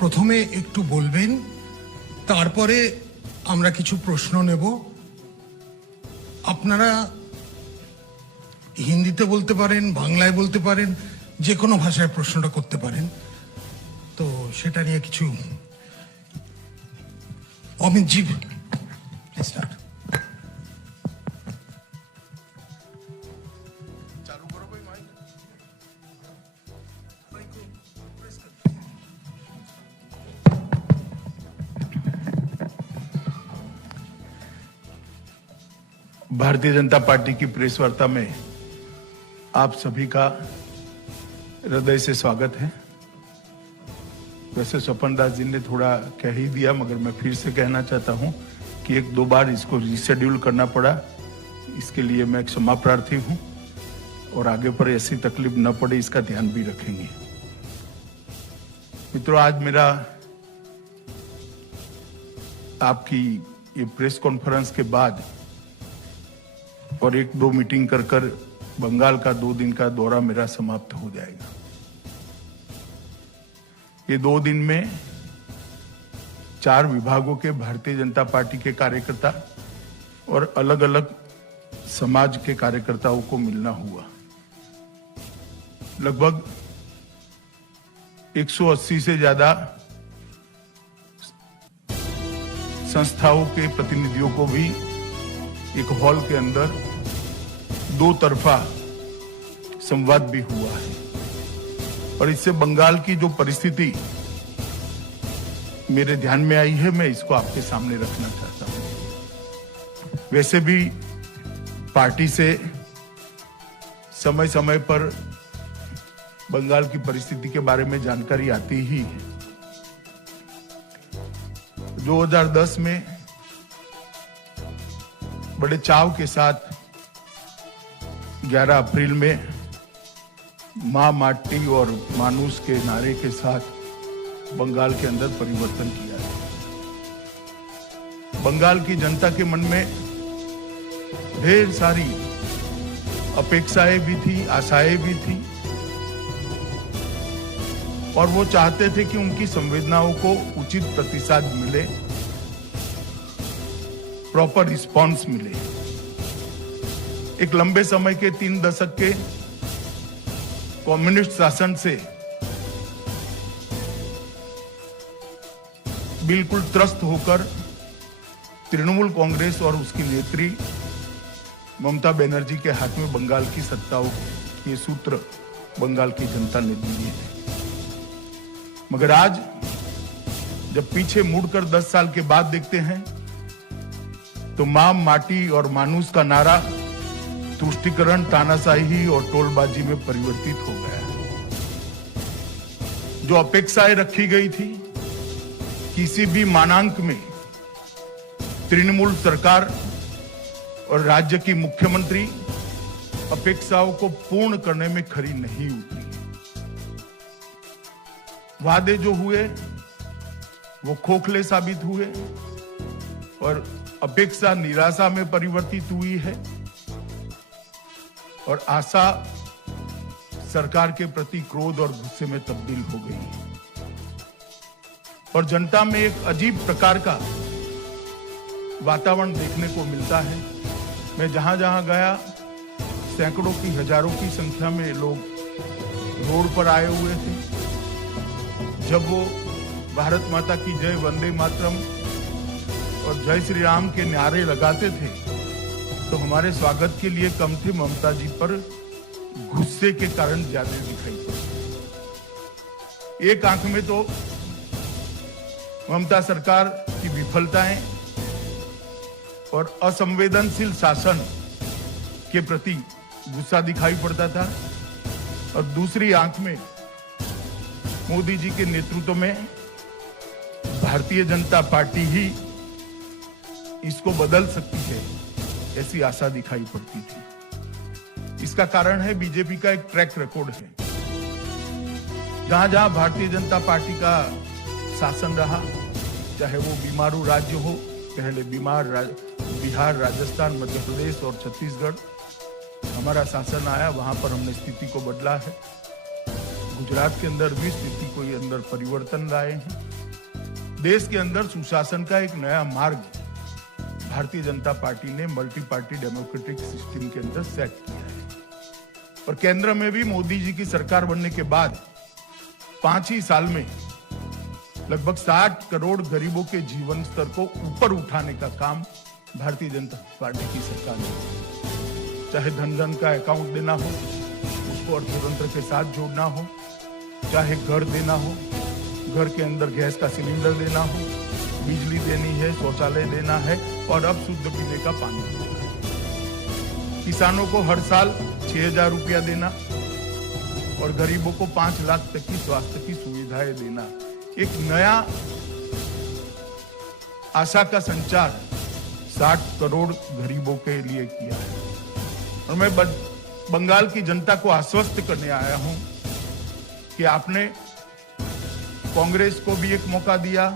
প্রথমে একটু বলবেন, তারপরে আমরা কিছু প্রশ্ন নেব। আপনারা হিন্দিতে বলতে পারেন, বাংলায় বলতে পারেন, যে কোনো ভাষায় প্রশ্নটা করতে পারেন। তো সেটা নিয়ে কিছু অমিতজি স্টার্ট। भारतीय जनता पार्टी की प्रेस वार्ता में आप सभी का हृदय से स्वागत है। वैसे स्वपन दास जी ने थोड़ा कह ही दिया, मगर मैं फिर से कहना चाहता हूं कि एक दो बार इसको रीशेड्यूल करना पड़ा, इसके लिए मैं क्षमा प्रार्थी हूं और आगे पर ऐसी तकलीफ न पड़े इसका ध्यान भी रखेंगे। मित्रों, आज मेरा आपकी ये प्रेस कॉन्फ्रेंस के बाद और एक दो मीटिंग कर कर बंगाल का 2 दिन का दौरा मेरा समाप्त हो जाएगा। ये 2 दिन में 4 विभागों के भारतीय जनता पार्टी के कार्यकर्ता और अलग अलग समाज के कार्यकर्ताओं को मिलना हुआ। लगभग 180 से ज्यादा संस्थाओं के प्रतिनिधियों को भी एक हॉल के अंदर 2 तरफा संवाद भी हुआ है और इससे बंगाल की जो परिस्थिति मेरे ध्यान में आई है, मैं इसको आपके सामने रखना चाहता हूं। वैसे भी पार्टी से समय समय पर बंगाल की परिस्थिति के बारे में जानकारी आती ही है। 2010 में बड़े चाव के साथ 11 अप्रैल में मां माटी और मानुष के नारे के साथ बंगाल के अंदर परिवर्तन किया है। बंगाल की जनता के मन में ढेर सारी अपेक्षाएं भी थी, आशाएं भी थी और वो चाहते थे कि उनकी संवेदनाओं को उचित प्रतिसाद मिले, प्रॉपर रिस्पॉन्स मिले। एक लंबे समय के 3 दशक के कम्युनिस्ट शासन से बिल्कुल त्रस्त होकर तृणमूल कांग्रेस और उसकी नेत्री ममता बनर्जी के हाथ में बंगाल की सत्ताओं ये सूत्र बंगाल की जनता ने दिए हैं। मगर आज जब पीछे मुड़कर 10 साल के बाद देखते हैं तो मां माटी और मानुष का नारा तुष्टीकरण, तानाशाही और टोलबाजी में परिवर्तित हो गया है। जो अपेक्षाएं रखी गई थी किसी भी मानांक में तृणमूल सरकार और राज्य की मुख्यमंत्री अपेक्षाओं को पूर्ण करने में खरी नहीं उतरी। वादे जो हुए वो खोखले साबित हुए और अपेक्षा निराशा में परिवर्तित हुई है और आशा सरकार के प्रति क्रोध और गुस्से में तब्दील हो गई है और जनता में एक अजीब प्रकार का वातावरण देखने को मिलता है। मैं जहां जहां गया सैकड़ों की, हजारों की संख्या में लोग रोड पर आए हुए थे। जब वो भारत माता की जय, वंदे मातरम और जय श्री राम के नारे लगाते थे तो हमारे स्वागत के लिए कम थे, ममता जी पर गुस्से के कारण ज्यादा दिखाई पड़ते। एक आंख में तो ममता सरकार की विफलताएं और असंवेदनशील शासन के प्रति गुस्सा दिखाई पड़ता था और दूसरी आंख में मोदी जी के नेतृत्व में भारतीय जनता पार्टी ही इसको बदल सकती है, ऐसी आशा दिखाई पड़ती थी। इसका कारण है बीजेपी का एक ट्रैक रिकॉर्ड है। जहां जहां भारतीय जनता पार्टी का शासन रहा, चाहे वो बीमारू राज्य हो, पहले बिहार, राजस्थान, मध्य प्रदेश और छत्तीसगढ़, हमारा शासन आया, वहां पर हमने स्थिति को बदला है। गुजरात के अंदर भी स्थिति कोई अंदर परिवर्तन लाए हैं। देश के अंदर सुशासन का एक नया मार्ग भारतीय जनता पार्टी ने मल्टी पार्टी डेमोक्रेटिक सिस्टम के अंदर सेट किया है। और केंद्र में भी मोदी जी की सरकार बनने के बाद 5 ही साल में लगभग 60 करोड़ गरीबों के जीवन स्तर को ऊपर उठाने का काम भारतीय जनता पार्टी की सरकार ने किया। चाहे धन का अकाउंट देना हो, उसको अर्थतंत्र के साथ जोड़ना हो, चाहे घर देना हो, घर के अंदर गैस का सिलेंडर देना हो, बिजली देनी है, शौचालय देना है और अब शुद्ध पीने का पानी देना है। किसानों को हर साल 6,000 रुपया देना और गरीबों को 5 लाख तक की स्वास्थ्य की सुविधाएं देना, एक नया आशा का संचार 60 करोड़ गरीबों के लिए किया है। और मैं बंगाल की जनता को आश्वस्त करने आया हूं कि आपने कांग्रेस को भी एक मौका दिया,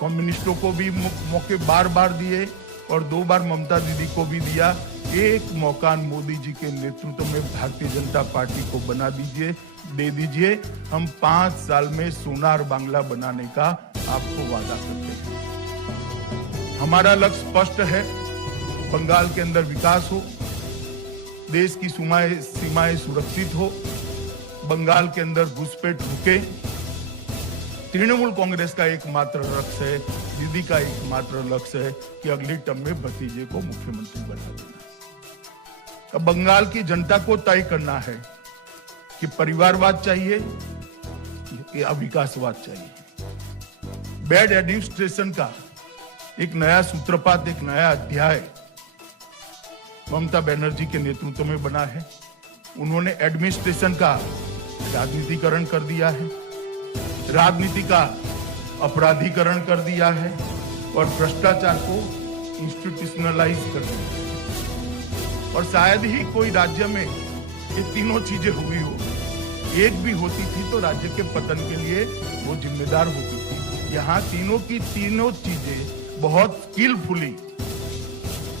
कम्युनिस्टों को भी मौके बार बार दिए और 2 बार ममता दीदी को भी दिया। एक मौका मोदी जी के नेतृत्व में भारतीय जनता पार्टी को बना दीजिए, दे दीजिए। हम 5 साल में सोनार बांग्ला बनाने का आपको वादा करते हैं। हमारा लक्ष्य स्पष्ट है, बंगाल के अंदर विकास हो, देश की सीमाएं सुरक्षित हो, बंगाल के अंदर घुसपैठ रुके। तृणमूल कांग्रेस का एकमात्र लक्ष्य है, दीदी का एकमात्र लक्ष्य है कि अगली टर्म में भतीजे को मुख्यमंत्री बना देना। अब बंगाल की जनता को तय करना है कि परिवारवाद चाहिए या विकासवाद चाहिए। बैड एडमिनिस्ट्रेशन का एक नया सूत्रपात, एक नया अध्याय ममता बनर्जी के नेतृत्व में बना है। उन्होंने एडमिनिस्ट्रेशन का राजनीतिकरण कर दिया है, राजनीति का अपराधीकरण कर दिया है और भ्रष्टाचार को इंस्टीट्यूशनलाइज कर दिया है। और शायद ही कोई राज्य में ये तीनों चीजें हुई हो। एक भी होती थी तो राज्य के पतन के लिए वो जिम्मेदार होती थी। यहाँ तीनों की तीनों चीजें बहुत स्किलफुली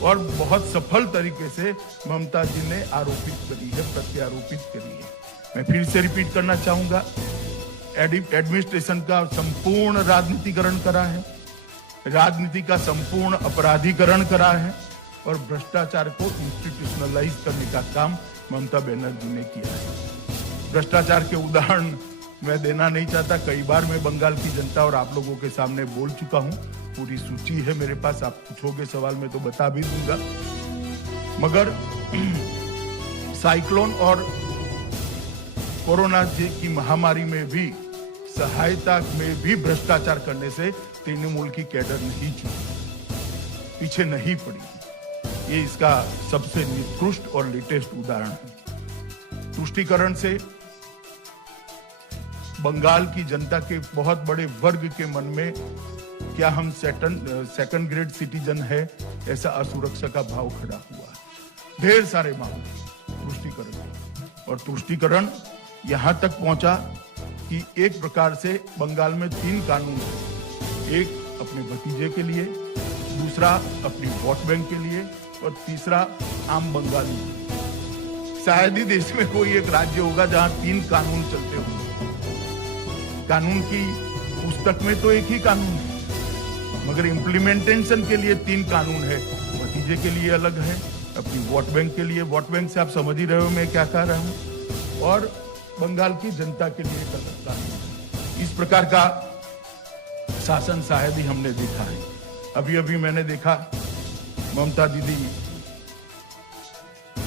और बहुत सफल तरीके से ममता जी ने आरोपित करी है, प्रत्यारोपित करी है। मैं फिर से रिपीट करना चाहूंगा, एडमिनिस्ट्रेशन का संपूर्ण राजनीतिकरण करा है, राजनीति का संपूर्ण अपराधीकरण करा है और भ्रष्टाचार को इंस्टीट्यूशनलाइज करने का काम ममता बनर्जी ने किया है। भ्रष्टाचार के उदाहरण मैं देना नहीं चाहता, कई बार मैं बंगाल की जनता और आप लोगों के सामने बोल चुका हूं, पूरी सूची है मेरे पास, आप पूछोगे सवाल में तो बता भी दूंगा। मगर साइक्लोन और कोरोना की महामारी में भी, सहायता में भी भ्रष्टाचार करने से तृणमूल की कैडर नहीं चुकी, पीछे नहीं पड़ी। ये इसका सबसे निकृष्ट और लेटेस्ट उदाहरण है। तुष्टीकरण से बंगाल की जनता के बहुत बड़े वर्ग के मन में क्या हम सेकंड ग्रेड सिटीजन है, ऐसा असुरक्षा का भाव खड़ा हुआ। ढेर सारे मामले तुष्टीकरण, और तुष्टीकरण यहां तक पहुंचा कि एक प्रकार से बंगाल में 3 कानून है, एक अपने भतीजे के लिए, दूसरा अपनी वोट बैंक के लिए और तीसरा आम बंगाली। शायद ही देश में कोई एक राज्य होगा जहां 3 कानून चलते होंगे। कानून की पुस्तक में तो एक ही कानून है, मगर इम्प्लीमेंटेशन के लिए 3 कानून है। भतीजे के लिए अलग है, अपनी वोट बैंक के लिए, वोट बैंक से आप समझ ही रहे हो मैं क्या कह रहा हूं, और बंगाल की जनता के लिए एक अलग कानून। इस प्रकार का शासन शायद ही हमने देखा है। अभी अभी मैंने देखा ममता दीदी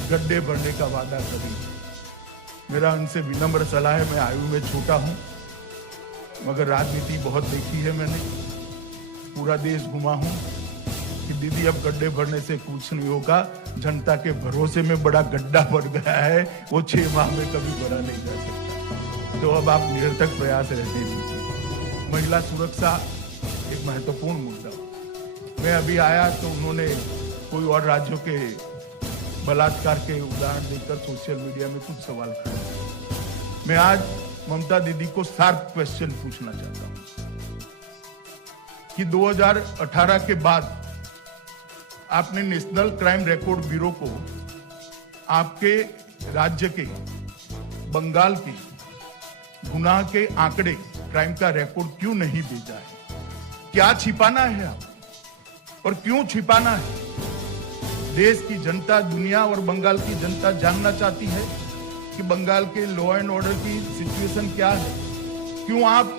गड्ढे भरने का वादा करी। मेरा उनसे विनम्र सलाह है, मैं आयु में छोटा हूं मगर राजनीति बहुत देखी है मैंने, पूरा देश घुमा हूं, कि दीदी अब गड्ढे भरने से कुछ नहीं होगा, जनता के भरोसे में बड़ा गड्ढा भर गया है, वो 6 माह में कभी भरा नहीं जा सकता। तो अब आप निरर्थक प्रयास रहने दीजिए। महिला सुरक्षा एक महत्वपूर्ण मुद्दा। मैं अभी आया तो उन्होंने कोई और राज्यों के बलात्कार के उदाहरण देकर सोशल मीडिया में कुछ सवाल खड़े किए। मैं आज ममता दीदी को शार्प क्वेश्चन पूछना चाहता हूं कि 2018 के बाद आपने नेशनल क्राइम रिकॉर्ड ब्यूरो को आपके राज्य के, बंगाल के गुनाह के आंकड़े, क्राइम का रिकॉर्ड क्यों नहीं भेजा है? क्या छिपाना है आप और क्यों छिपाना है? देश की जनता, दुनिया और बंगाल की जनता जानना चाहती है कि बंगाल के लॉ एंड ऑर्डर की सिचुएशन क्या है। क्यों आप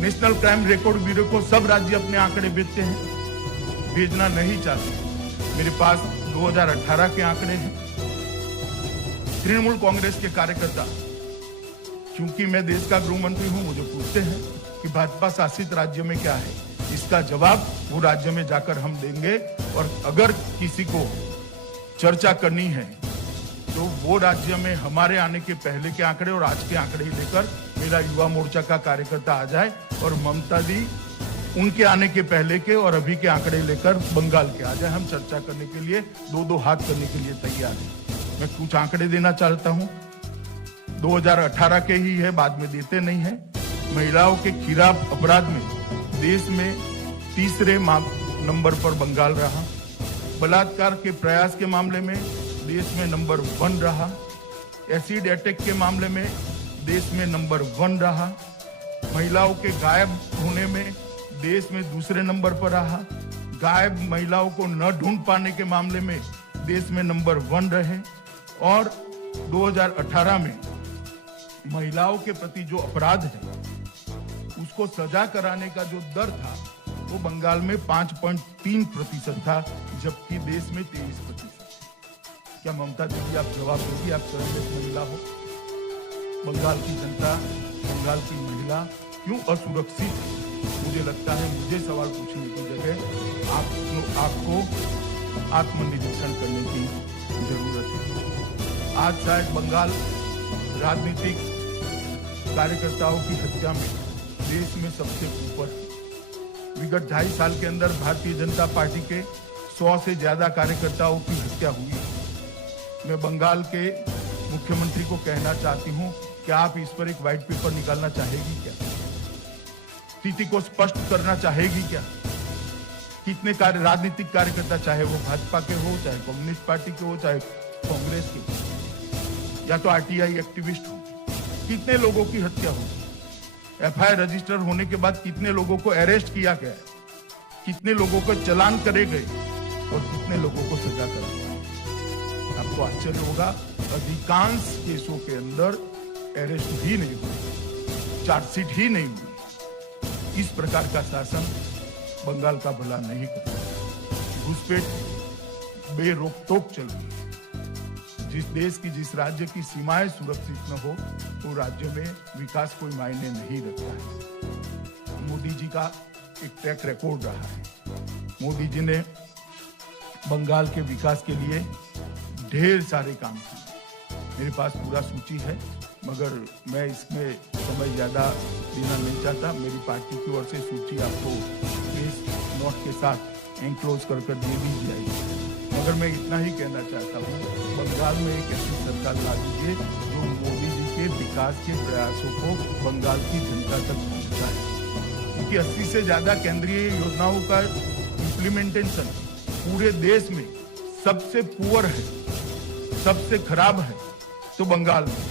नेशनल क्राइम रिकॉर्ड ब्यूरो को सब राज्य अपने आंकड़े भेजते हैं? भेजना नहीं चाहते। मेरे पास 2018 के आंकड़े हैं। तृणमूल कांग्रेस के कार्यकर्ता, क्योंकि मैं देश का गृह मंत्री हूं, मुझे पूछते हैं कि भाजपा शासित राज्य में क्या है। इसका जवाब वो राज्य में जाकर हम देंगे, और अगर किसी को चर्चा करनी है तो वो राज्य में हमारे आने के पहले के आंकड़े और आज के आंकड़े ही लेकर मेरा युवा मोर्चा का कार्यकर्ता आ जाए, और ममता दी उनके आने के पहले के और अभी के आंकड़े लेकर बंगाल के आ जाए। हम चर्चा करने के लिए दो हाथ करने के लिए तैयार हैं। मैं कुछ आंकड़े देना चाहता हूं, 2018 के ही है, बाद में देते नहीं है। महिलाओं के खिलाफ अपराध में देश में तीसरे नंबर पर बंगाल रहा। बलात्कार के प्रयास के मामले में देश में नंबर 1 रहा। एसिड अटैक के मामले में देश में नंबर 1 रहा। महिलाओं के गायब होने में देश में दूसरे नंबर पर रहा। गायब महिलाओं को न ढूंढ पाने के मामले में देश में नंबर 1 रहे। और 2018 में महिलाओं के प्रति जो अपराध है उसको सजा कराने का जो दर था वो बंगाल में 5.3% था, जबकि देश में 23%। क्या ममता दीदी आप जवाब दोगी? आप स्वयं महिला हो। बंगाल की जनता, बंगाल की महिला क्यों असुरक्षित है? मुझे लगता है मुझे सवाल पूछने की जगह आपको आत्मनिरीक्षण करने की जरूरत है। आज शायद बंगाल राजनीतिक कार्यकर्ताओं की हत्या में देश में सबसे ऊपर है। विगत 2.5 साल के अंदर भारतीय जनता पार्टी के 100 से ज्यादा कार्यकर्ताओं की हत्या हुई है। मैं बंगाल के मुख्यमंत्री को कहना चाहती हूं कि आप इस पर एक व्हाइट पेपर निकालना चाहेगी क्या? स्थिति को स्पष्ट करना चाहेगी क्या? कितने राजनीतिक कार्यकर्ता, चाहे वो भाजपा के हो, चाहे कम्युनिस्ट पार्टी के हो, चाहे कांग्रेस के, या तो आरटीआई एक्टिविस्ट हो, कितने लोगों की हत्या हुई? एफआईआर रजिस्टर होने के बाद कितने लोगों को अरेस्ट किया गया, कितने लोगों को चालान करे गए और कितने लोगों को सजा करा गया? आपको आश्चर्य होगा, अधिकांश केसों के अंदर अरेस्ट ही नहीं हुई, चार्जशीट ही नहीं हुई। इस प्रकार का शासन बंगाल का भला नहीं करता। घुसपैठ बेरोक-टोक चल रही है। जिस देश की, जिस राज्य की सीमाएं सुरक्षित न हो, तो राज्य में विकास कोई मायने नहीं रखता है। मोदी जी का एक ट्रैक रिकॉर्ड रहा है। मोदी जी ने बंगाल के विकास के लिए ढेर सारे काम किए। मेरे पास पूरा सूची है, मगर मैं इसमें समय ज्यादा देना नहीं चाहता। मेरी पार्टी की ओर से सूची आपको प्रेस नोट के साथ एनक्लोज कर दे दी जाएगी। मगर मैं इतना ही कहना चाहता हूँ, बंगाल में एक ऐसी सरकार ला दीजिए जो मोदी जी के विकास के प्रयासों को बंगाल की जनता तक पहुँचाए। क्योंकि 80 से ज्यादा केंद्रीय योजनाओं का इम्प्लीमेंटेशन पूरे देश में सबसे पुअर है, सबसे खराब है तो बंगाल में।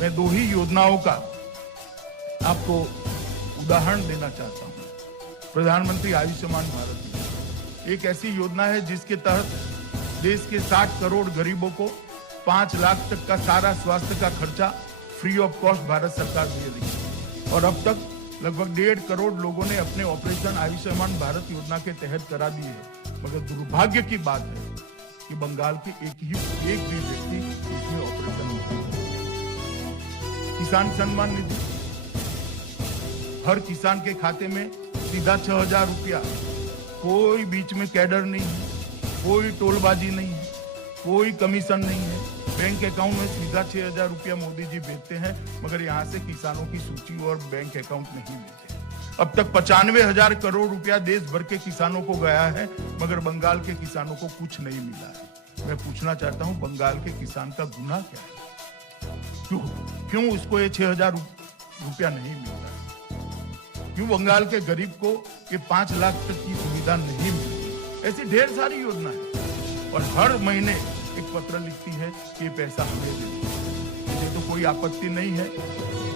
मैं 2 ही योजनाओं का आपको उदाहरण देना चाहता हूं। प्रधानमंत्री आयुष्मान भारत एक ऐसी योजना है जिसके तहत देश के 60 करोड़ गरीबों को 5 लाख तक का सारा स्वास्थ्य का खर्चा फ्री ऑफ कॉस्ट भारत सरकार दे रही है। और अब तक लगभग 1.5 करोड़ लोगों ने अपने ऑपरेशन आयुष्मान भारत योजना के तहत करा दिए हैं। मगर दुर्भाग्य की बात है कि बंगाल के एक भी व्यक्ति इसमें ऑपरेशन नहीं कर रहा। किसान सम्मान निधि, हर किसान के खाते में सीधा 6,000 रुपया, कोई बीच में कैडर नहीं है, कोई टोलबाजी नहीं है, कोई कमीशन नहीं है। बैंक अकाउंट में सीधा 6,000 रुपया मोदी जी भेजते हैं, मगर यहाँ से किसानों की सूची और बैंक अकाउंट नहीं भेजते। अब तक 95,000 करोड़ रुपया देश भर के किसानों को गया है, मगर बंगाल के किसानों को कुछ नहीं मिला है। मैं पूछना चाहता हूँ, बंगाल के किसान का गुनाह क्या है? क्यों उसको ये 6,000 रुपया नहीं मिलता है? क्यों बंगाल के गरीब को ये 5 लाख तक की सुविधा नहीं मिलती? ऐसी ढेर सारी योजना है और हर महीने एक पत्र लिखती है कि पैसा हमें दे दो। मुझे तो कोई आपत्ति नहीं है,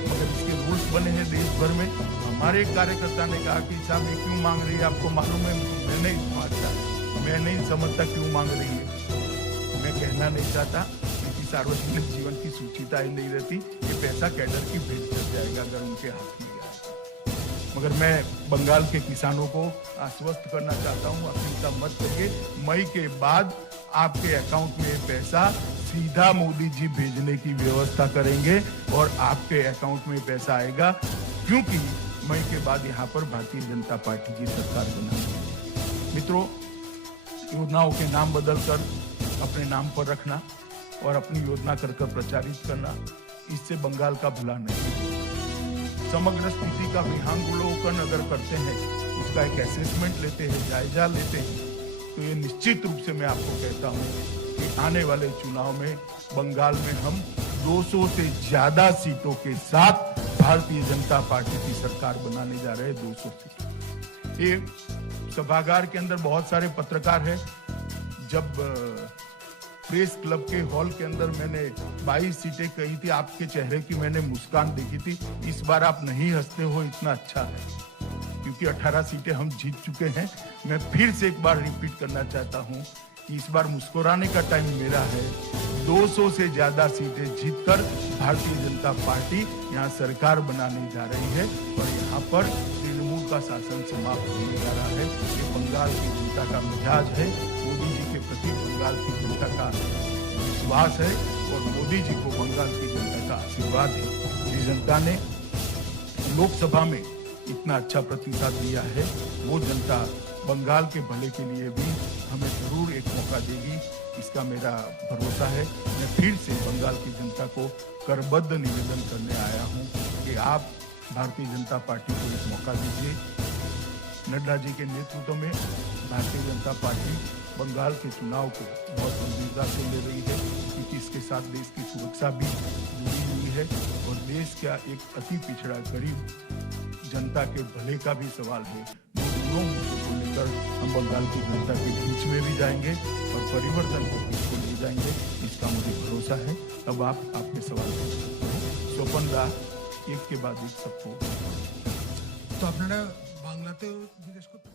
मगर इसके रूल्स बने हैं देश भर में। हमारे एक कार्यकर्ता ने कहा कि साहब ये क्यों मांग रही है, आपको मालूम है? मैं नहीं समझता, मैं नहीं समझता क्यों मांग रही है। मैं कहना नहीं चाहता क्योंकि सार्वजनिक जीवन की सूचिता ही नहीं रहती, ये पैसा कैडर की भेंट कर जाएगा अगर उनके हाथ में गया। मगर मैं बंगाल के किसानों को आश्वस्त करना चाहता हूँ, आप चिंता मत करिए, मई के बाद आपके अकाउंट में पैसा सीधा मोदी जी भेजने की व्यवस्था करेंगे और आपके अकाउंट में पैसा आएगा, क्योंकि मई के बाद यहाँ पर भारतीय जनता पार्टी की सरकार बनाएगी। मित्रों, योजनाओं के नाम बदलकर अपने नाम पर रखना और अपनी योजना कर प्रचारित करना, इससे बंगाल का भला नहीं। समग्र स्थिति का विहंगावलोकन अगर करते हैं, उसका एक असेसमेंट लेते हैं, जायजा लेते हैं, तो ये निश्चित रूप से मैं आपको कहता हूं कि आने वाले चुनाव में बंगाल में हम 200 से ज्यादा सीटों के साथ भारतीय जनता पार्टी की सरकार बनाने जा रहे हैं। 200 सीट। ये सभागार के अंदर बहुत सारे पत्रकार हैं। जब प्रेस क्लब के हॉल के अंदर मैंने 22 सीटें कही थी, आपके चेहरे की मैंने मुस्कान देखी थी। इस बार आप नहीं हंसते हो, इतना अच्छा है, क्योंकि 18 सीटें हम जीत चुके हैं। मैं फिर से एक बार रिपीट करना चाहता हूं कि इस बार मुस्कुराने का टाइम मेरा है। 200 से ज्यादा सीटें जीतकर भारतीय जनता पार्टी यहाँ सरकार बनाने जा रही है और यहाँ पर तृणमूल का शासन समाप्त होने जा रहा है। ये बंगाल की जनता का मिजाज है, मोदी जी के प्रति बंगाल की जनता का विश्वास है और मोदी जी को बंगाल की जनता का आशीर्वाद है। जिस जनता ने लोकसभा में इतना अच्छा प्रतिसाद दिया है, वो जनता बंगाल के भले के लिए भी हमें जरूर एक मौका देगी, इसका मेरा भरोसा है। मैं फिर से बंगाल की जनता को करबद्ध निवेदन करने आया हूं कि आप भारतीय जनता पार्टी को एक मौका दीजिए। नड्डा जी के नेतृत्व में भारतीय जनता पार्टी बंगाल के चुनाव को बहुत गंभीरता से ले रही है, क्योंकि इसके साथ देश की सुरक्षा भी जुड़ी हुई है और देश का एक अति पिछड़ा गरीब जनता के भले का भी सवाल है। दोनों मुद्दों को लेकर हम बंगाल की जनता के बीच में भी जाएंगे और परिवर्तन के बीच को ले जाएंगे, इसका मुझे भरोसा है। अब आप आपके सवाल पूछ सकते हैं। स्वपन दा एक के बाद एक सबको। তো আপনারা বাংলাতেও জিজ্ঞেস করতে